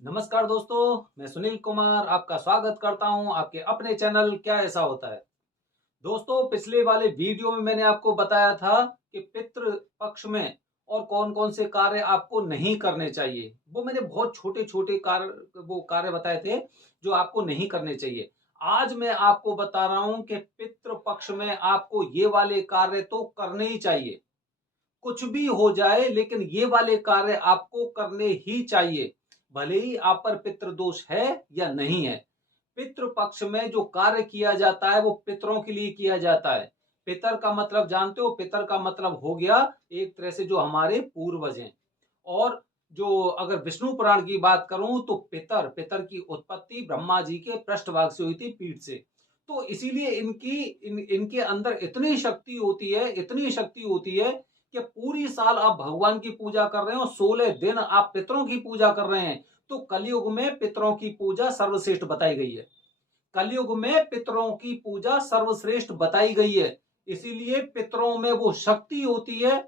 नमस्कार दोस्तों, मैं सुनील कुमार आपका स्वागत करता हूं आपके अपने चैनल क्या ऐसा होता है। दोस्तों, पिछले वाले वीडियो में मैंने आपको बताया था कि पितृ पक्ष में और कौन कौन से कार्य आपको नहीं करने चाहिए। वो मैंने बहुत छोटे छोटे कार्य बताए थे जो आपको नहीं करने चाहिए। आज मैं आपको बता रहा हूं कि पितृ पक्ष में आपको ये वाले कार्य तो करने ही चाहिए। कुछ भी हो जाए लेकिन ये वाले कार्य आपको करने ही चाहिए, भले ही आप पर पितृदोष है या नहीं है। पितृ पक्ष में जो कार्य किया जाता है वो पितरों के लिए किया जाता है। पितर का मतलब जानते हो? पितर का मतलब हो गया एक तरह से जो हमारे पूर्वज हैं। और जो अगर विष्णु पुराण की बात करूं तो पितर पितर की उत्पत्ति ब्रह्मा जी के पृष्ठभाग से हुई थी, पीठ से। तो इसीलिए इनके अंदर इतनी शक्ति होती है, इतनी शक्ति होती है कि पूरी साल आप भगवान की पूजा कर रहे हो, 16 दिन आप पितरों की पूजा कर रहे हैं। तो कलयुग में पितरों की पूजा सर्वश्रेष्ठ बताई गई है। कलयुग में पितरों की पूजा सर्वश्रेष्ठ बताई गई है। इसीलिए पितरों में वो शक्ति होती है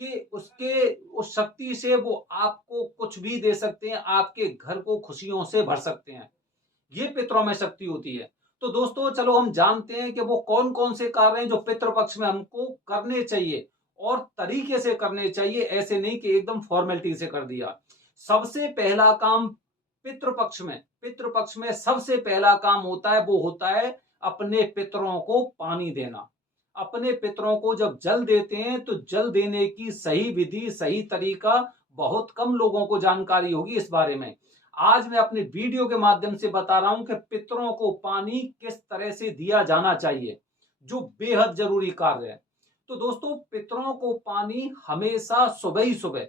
कि उसके उस शक्ति से वो आपको कुछ भी दे सकते हैं, आपके घर को खुशियों से भर सकते हैं। ये पितरों में शक्ति होती है। तो दोस्तों, चलो हम जानते हैं कि वो कौन कौन से कार्य हैं जो पितृपक्ष में हमको करने चाहिए और तरीके से करने चाहिए। ऐसे नहीं कि एकदम फॉर्मेलिटी से कर दिया। सबसे पहला काम पितृपक्ष में सबसे पहला काम होता है, वो होता है अपने पितरों को पानी देना। अपने पितरों को जब जल देते हैं तो जल देने की सही विधि, सही तरीका बहुत कम लोगों को जानकारी होगी इस बारे में। आज मैं अपने वीडियो के माध्यम से बता रहा हूं कि पितरों को पानी किस तरह से दिया जाना चाहिए, जो बेहद जरूरी कार्य है। तो दोस्तों, पितरों को पानी हमेशा सुबह ही सुबह,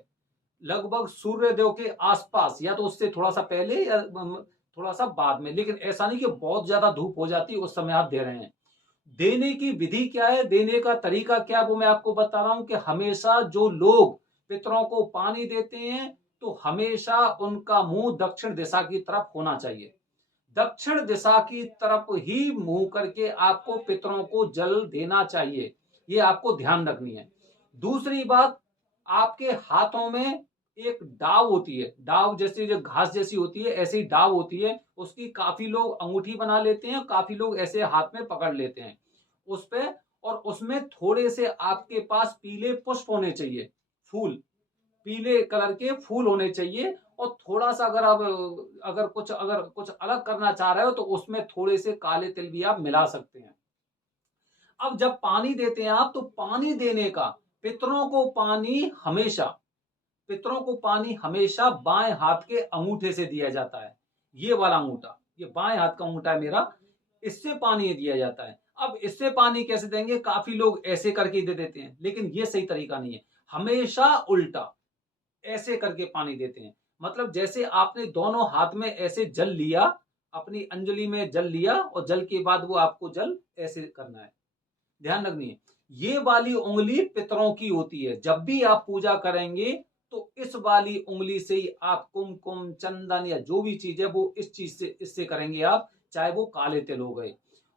लगभग सूर्योदय के आसपास, या तो उससे थोड़ा सा पहले या थोड़ा सा बाद में, लेकिन ऐसा नहीं कि बहुत ज्यादा धूप हो जाती उस समय आप दे रहे हैं। देने की विधि क्या है, देने का तरीका क्या है, वो मैं आपको बता रहा हूं कि हमेशा जो लोग पितरों को पानी देते हैं तो हमेशा उनका मुंह दक्षिण दिशा की तरफ होना चाहिए। दक्षिण दिशा की तरफ ही मुंह करके आपको पितरों को जल देना चाहिए। ये आपको ध्यान रखनी है। दूसरी बात, आपके हाथों में एक डाव होती है। डाव जैसे जो घास जैसी होती है, ऐसी डाव होती है। उसकी काफी लोग अंगूठी बना लेते हैं, काफी लोग ऐसे हाथ में पकड़ लेते हैं उस पे। और उसमें थोड़े से आपके पास पीले पुष्प होने चाहिए, फूल, पीले कलर के फूल होने चाहिए। और थोड़ा सा अगर कुछ अलग करना चाह रहे हो तो उसमें थोड़े से काले तिल भी आप मिला सकते हैं। अब जब पानी देते हैं आप, तो पानी देने का, पितरों को पानी हमेशा पितरों को पानी हमेशा बाएं हाथ के अंगूठे से दिया जाता है। ये वाला अंगूठा, ये बाएं हाथ का अंगूठा है मेरा, इससे पानी दिया जाता है। अब इससे पानी कैसे देंगे? काफी लोग ऐसे करके दे देते हैं, लेकिन ये सही तरीका नहीं है। हमेशा उल्टा ऐसे करके पानी देते हैं। मतलब जैसे आपने दोनों हाथ में ऐसे जल लिया, अपनी अंजलि में जल लिया, और जल के बाद वो आपको जल ऐसे करना है। ध्यान रखनी है, ये वाली उंगली पितरों की होती है। जब भी आप पूजा करेंगे तो इस वाली उंगली से ही आप कुमकुम, चंदन या जो भी चीज है वो इस चीज से, इससे करेंगे आप, चाहे वो काले तिल हो गए।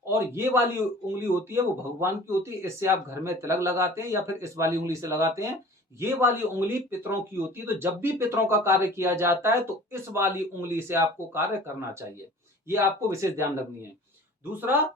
और ये वाली उंगली होती है वो भगवान की होती है, इससे आप घर में तिलक लगाते हैं या फिर इस वाली उंगली से लगाते हैं। ये वाली उंगली पितरों की होती है। तो जब भी पितरों का कार्य किया जाता है तो इस वाली उंगली से आपको कार्य करना चाहिए। ये आपको विशेष ध्यान रखनी है। दूसरा,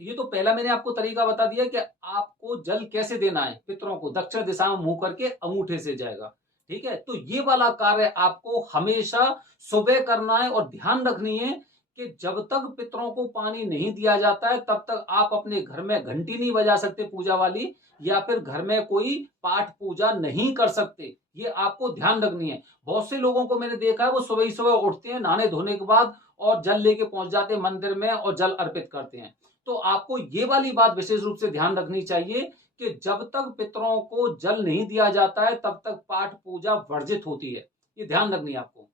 ये तो पहला मैंने आपको तरीका बता दिया कि आपको जल कैसे देना है। पितरों को दक्षिण दिशा में मुंह करके अंगूठे से जाएगा। ठीक है, तो ये वाला कार्य आपको हमेशा सुबह करना है। और ध्यान रखनी है कि जब तक पितरों को पानी नहीं दिया जाता है तब तक आप अपने घर में घंटी नहीं बजा सकते पूजा वाली, या फिर घर में कोई पाठ पूजा नहीं कर सकते। ये आपको ध्यान रखनी है। बहुत से लोगों को मैंने देखा है, वो सुबह ही सुबह उठते हैं नहाने धोने के बाद और जल लेके पहुंच जाते हैं मंदिर में और जल अर्पित करते हैं। तो आपको ये वाली बात विशेष रूप से ध्यान रखनी चाहिए कि जब तक पितरों को जल नहीं दिया जाता है तब तक पाठ पूजा वर्जित होती है। ये ध्यान रखनी है आपको।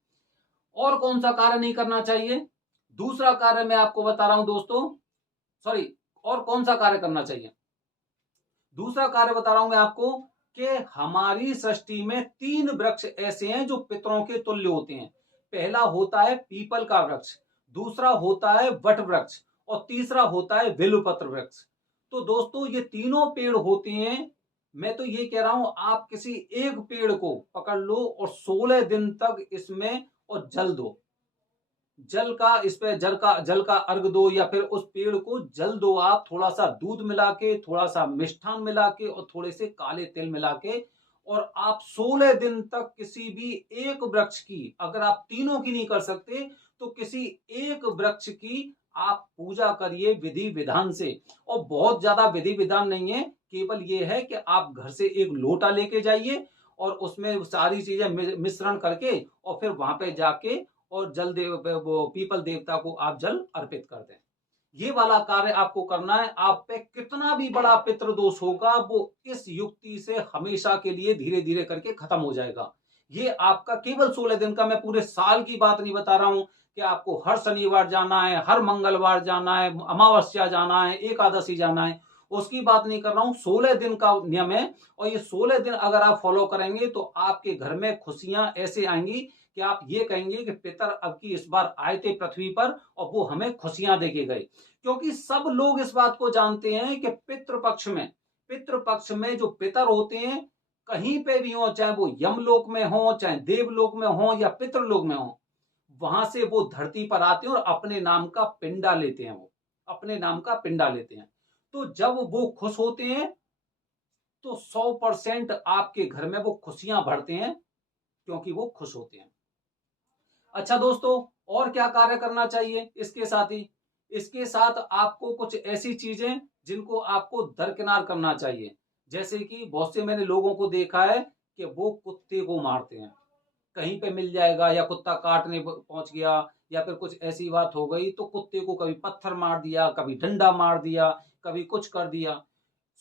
और कौन सा कार्य नहीं करना चाहिए? दूसरा कार्य मैं आपको बता रहा हूं दोस्तों, सॉरी, और कौन सा कार्य करना चाहिए? दूसरा कार्य बता रहा हूं मैं आपको कि हमारी सृष्टि में 3 वृक्ष ऐसे हैं जो पितरों के तुल्य होते हैं। पहला होता है पीपल का वृक्ष, दूसरा होता है वट वृक्ष, और तीसरा होता है बिल्वपत्र वृक्ष। तो दोस्तों, ये तीनों पेड़ होते हैं। मैं तो ये कह रहा हूं, आप किसी एक पेड़ को पकड़ लो और 16 दिन तक इसमें और जल दो। जल का इस पे जल का अर्घ दो, या फिर उस पेड़ को जल दो आप, थोड़ा सा दूध मिला के, थोड़ा सा मिष्ठान मिला के और थोड़े से काले तिल मिला के। और आप 16 दिन तक किसी भी एक वृक्ष की, अगर आप तीनों की नहीं कर सकते तो किसी एक वृक्ष की आप पूजा करिए विधि विधान से। और बहुत ज्यादा विधि विधान नहीं है, केवल ये है कि आप घर से एक लोटा लेके जाइए और उसमें सारी चीजें मिश्रण करके और फिर वहां पे जाके और जल देव वो पीपल देवता को आप जल अर्पित कर दें। ये वाला कार्य आपको करना है। आप पे कितना भी बड़ा पितृदोष होगा वो इस युक्ति से हमेशा के लिए धीरे धीरे करके खत्म हो जाएगा। ये आपका केवल 16 दिन का, मैं पूरे साल की बात नहीं बता रहा हूं कि आपको हर शनिवार जाना है, हर मंगलवार जाना है, अमावस्या जाना है, एकादशी जाना है, उसकी बात नहीं कर रहा हूं। 16 दिन का नियम है और ये 16 दिन अगर आप फॉलो करेंगे तो आपके घर में खुशियां ऐसे आएंगी कि आप ये कहेंगे कि पितर अब की इस बार आए थे पृथ्वी पर और वो हमें खुशियां देके गए। क्योंकि सब लोग इस बात को जानते हैं कि पितृपक्ष में जो पितर होते हैं कहीं पे भी हो, चाहे वो यमलोक में हो, चाहे देवलोक में हो या पितृलोक में हो, वहां से वो धरती पर आते हैं और अपने नाम का पिंडा लेते हैं। वो अपने नाम का पिंडा लेते हैं। तो जब वो खुश होते हैं तो 100% आपके घर में वो खुशियां भरते हैं, क्योंकि वो खुश होते हैं। अच्छा दोस्तों, और क्या कार्य करना चाहिए इसके साथ ही? इसके साथ आपको कुछ ऐसी चीजें जिनको आपको दरकिनार करना चाहिए। जैसे कि बहुत से मैंने लोगों को देखा है कि वो कुत्ते को मारते हैं, कहीं पे मिल जाएगा या कुत्ता काटने पहुंच गया या फिर कुछ ऐसी बात हो गई तो कुत्ते को कभी पत्थर मार दिया, कभी डंडा मार दिया, कभी कुछ कर दिया।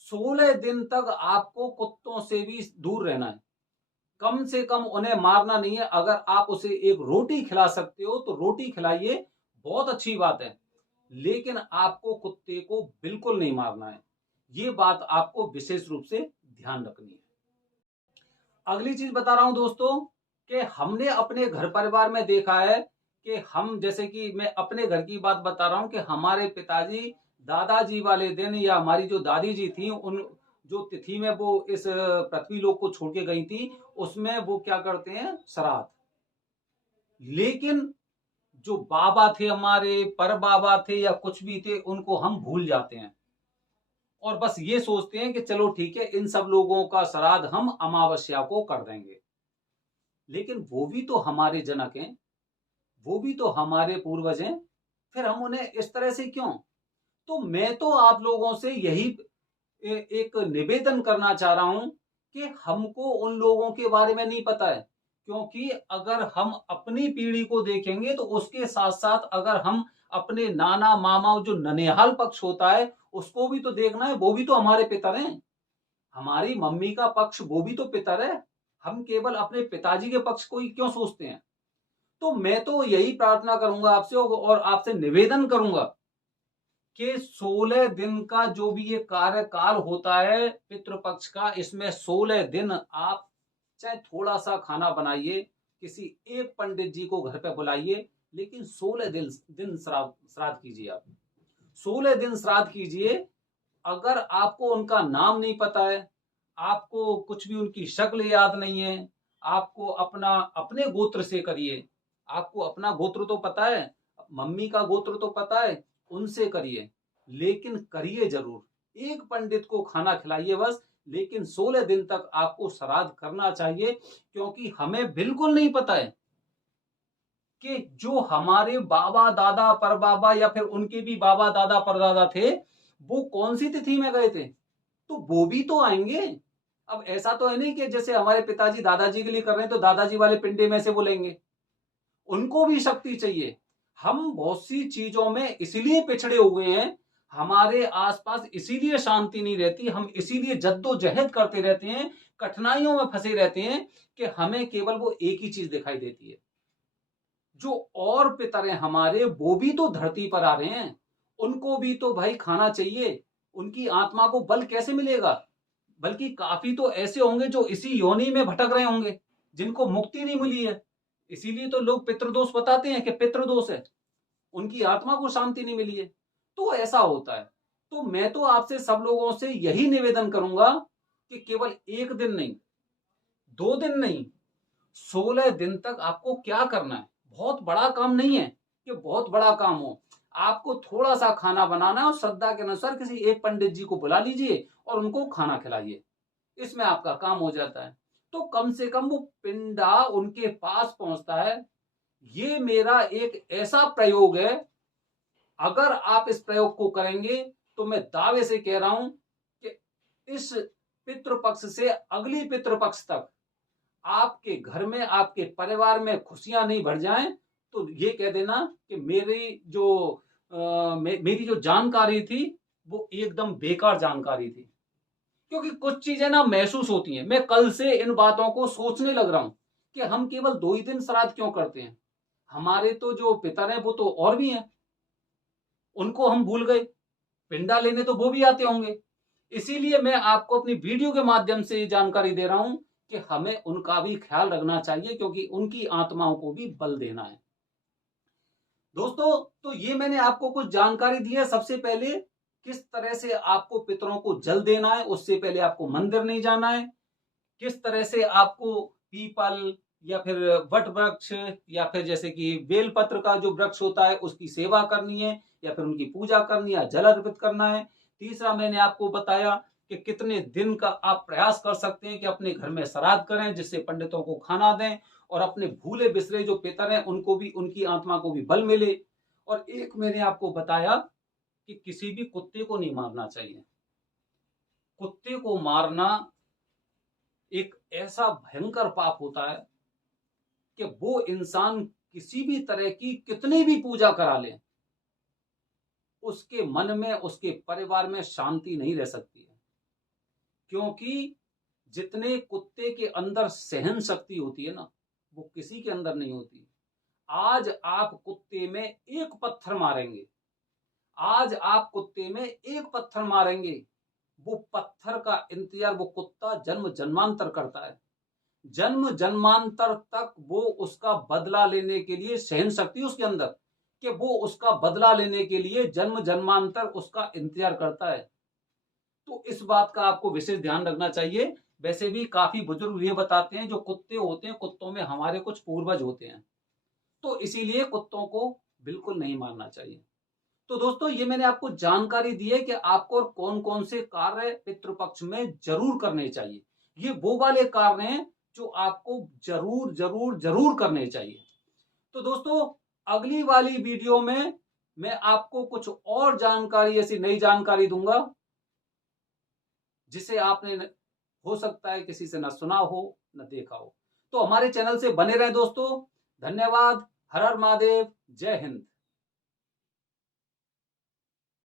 16 दिन तक आपको कुत्तों से भी दूर रहना है। कम से कम उन्हें मारना नहीं है। अगर आप उसे एक रोटी खिला सकते हो तो रोटी खिलाइए, बहुत अच्छी बात है, लेकिन आपको कुत्ते को बिल्कुल नहीं मारना है। ये बात आपको विशेष रूप से ध्यान रखनी है। अगली चीज बता रहा हूं दोस्तों कि हमने अपने घर परिवार में देखा है कि हम, जैसे कि मैं अपने घर की बात बता रहा हूं कि हमारे पिताजी दादाजी वाले दिन या हमारी जो दादी जी थी उन जो तिथि में वो इस पृथ्वी लोक को छोड़ के गई थी, उसमें वो क्या करते हैं, श्राद्ध। लेकिन जो बाबा थे हमारे, पर बाबा थे या कुछ भी थे, उनको हम भूल जाते हैं और बस ये सोचते हैं कि चलो ठीक है, इन सब लोगों का श्राद्ध हम अमावस्या को कर देंगे। लेकिन वो भी तो हमारे जनक हैं, वो भी तो हमारे पूर्वज हैं, फिर हम उन्हें इस तरह से क्यों? तो मैं तो आप लोगों से यही एक निवेदन करना चाह रहा हूं कि हमको उन लोगों के बारे में नहीं पता है। क्योंकि अगर हम अपनी पीढ़ी को देखेंगे तो उसके साथ साथ अगर हम अपने नाना मामा, जो ननिहाल पक्ष होता है, उसको भी तो देखना है। वो भी तो हमारे पितर हैं। हमारी मम्मी का पक्ष वो भी तो पितर है। हम केवल अपने पिताजी के पक्ष को ही क्यों सोचते हैं? तो मैं तो यही प्रार्थना करूंगा आपसे और आपसे निवेदन करूंगा कि 16 दिन का जो भी ये कार्यकाल होता है पितृपक्ष का, इसमें 16 दिन आप चाहे थोड़ा सा खाना बनाइए, किसी एक पंडित जी को घर पे बुलाइए, लेकिन 16 दिन श्राद्ध कीजिए। आप 16 दिन श्राद्ध कीजिए। अगर आपको उनका नाम नहीं पता है, आपको कुछ भी उनकी शक्ल याद नहीं है, आपको अपना अपने गोत्र से करिए। आपको अपना गोत्र तो पता है, मम्मी का गोत्र तो पता है, उनसे करिए, लेकिन करिए जरूर। एक पंडित को खाना खिलाइए बस, लेकिन 16 दिन तक आपको श्राद्ध करना चाहिए। क्योंकि हमें बिल्कुल नहीं पता है कि जो हमारे बाबा दादा परबाबा या फिर उनके भी बाबा दादा परदादा थे, वो कौन सी तिथि में गए थे, तो वो भी तो आएंगे। अब ऐसा तो है नहीं कि जैसे हमारे पिताजी दादाजी के लिए कर रहे हैं तो दादाजी वाले पिंडे में से वो लेंगे। उनको भी शक्ति चाहिए। हम बहुत सी चीजों में इसीलिए पिछड़े हुए हैं, हमारे आसपास इसीलिए शांति नहीं रहती, हम इसीलिए जद्दोजहद करते रहते हैं, कठिनाइयों में फंसे रहते हैं कि हमें केवल वो एक ही चीज दिखाई देती है। जो और पितर हैं हमारे, वो भी तो धरती पर आ रहे हैं, उनको भी तो भाई खाना चाहिए। उनकी आत्मा को बल कैसे मिलेगा? बल्कि काफी तो ऐसे होंगे जो इसी योनि में भटक रहे होंगे, जिनको मुक्ति नहीं मिली है। इसीलिए तो लोग पितृदोष बताते हैं कि पितृदोष है, उनकी आत्मा को शांति नहीं मिली है। तो ऐसा होता है। तो मैं तो आपसे सब लोगों से यही निवेदन करूंगा कि केवल एक दिन नहीं, 2 दिन नहीं, 16 दिन तक आपको क्या करना है बहुत बड़ा काम नहीं है कि बहुत बड़ा काम हो। आपको थोड़ा सा खाना बनाना है और श्रद्धा के अनुसार किसी एक पंडित जी को बुला लीजिए और उनको खाना खिलाइए, इसमें आपका काम हो जाता है। तो कम से कम वो पिंडा उनके पास पहुंचता है। ये मेरा एक ऐसा प्रयोग है, अगर आप इस प्रयोग को करेंगे तो मैं दावे से कह रहा हूं कि इस पितृपक्ष से अगली पितृपक्ष तक आपके घर में, आपके परिवार में खुशियां नहीं भर जाएं, तो ये कह देना कि मेरी जो जानकारी थी वो एकदम बेकार जानकारी थी। क्योंकि कुछ चीजें ना महसूस होती हैं। मैं कल से इन बातों को सोचने लग रहा हूं कि हम केवल 2 ही दिन श्राद्ध क्यों करते हैं। हमारे तो जो पितर हैं वो तो और भी हैं, उनको हम भूल गए। पिंडा लेने तो वो भी आते होंगे। इसीलिए मैं आपको अपनी वीडियो के माध्यम से ये जानकारी दे रहा हूं कि हमें उनका भी ख्याल रखना चाहिए, क्योंकि उनकी आत्माओं को भी बल देना है। दोस्तों, तो ये मैंने आपको कुछ जानकारी दी है। सबसे पहले किस तरह से आपको पितरों को जल देना है, उससे पहले आपको मंदिर नहीं जाना है। किस तरह से आपको पीपल या फिर वट वृक्ष या फिर जैसे कि बेलपत्र का जो वृक्ष होता है उसकी सेवा करनी है या फिर उनकी पूजा करनी है, जल अर्पित करना है। तीसरा मैंने आपको बताया कि कितने दिन का आप प्रयास कर सकते हैं कि अपने घर में श्राद्ध करें, जिससे पंडितों को खाना दें और अपने भूले बिसरे जो पितर हैं उनको भी, उनकी आत्मा को भी बल मिले। और एक मैंने आपको बताया कि किसी भी कुत्ते को नहीं मारना चाहिए। कुत्ते को मारना एक ऐसा भयंकर पाप होता है कि वो इंसान किसी भी तरह की कितनी भी पूजा करा ले, उसके मन में, उसके परिवार में शांति नहीं रह सकती है। क्योंकि जितने कुत्ते के अंदर सहन शक्ति होती है ना, वो किसी के अंदर नहीं होती। आज आप कुत्ते में एक पत्थर मारेंगे, आज आप कुत्ते में एक पत्थर मारेंगे, वो पत्थर का इंतजार वो कुत्ता जन्म जन्मांतर करता है। जन्म जन्मांतर तक वो उसका बदला लेने के लिए सहन शक्ति उसके अंदर, कि वो उसका बदला लेने के लिए जन्म जन्मांतर उसका इंतजार करता है। तो इस बात का आपको विशेष ध्यान रखना चाहिए। वैसे भी काफी बुजुर्ग ये बताते हैं, जो कुत्ते होते हैं, कुत्तों में हमारे कुछ पूर्वज होते हैं, तो इसीलिए कुत्तों को बिल्कुल नहीं मारना चाहिए। तो दोस्तों, ये मैंने आपको जानकारी दी है कि आपको कौन कौन से कार्य पितृपक्ष में जरूर करने चाहिए। ये वो वाले कार्य हैं जो आपको जरूर जरूर जरूर करने चाहिए। तो दोस्तों, अगली वाली वीडियो में मैं आपको कुछ और जानकारी, ऐसी नई जानकारी दूंगा जिसे आपने हो सकता है किसी से न सुना हो न देखा हो। तो हमारे चैनल से बने रहें दोस्तों। धन्यवाद। हर हर महादेव। जय हिंद।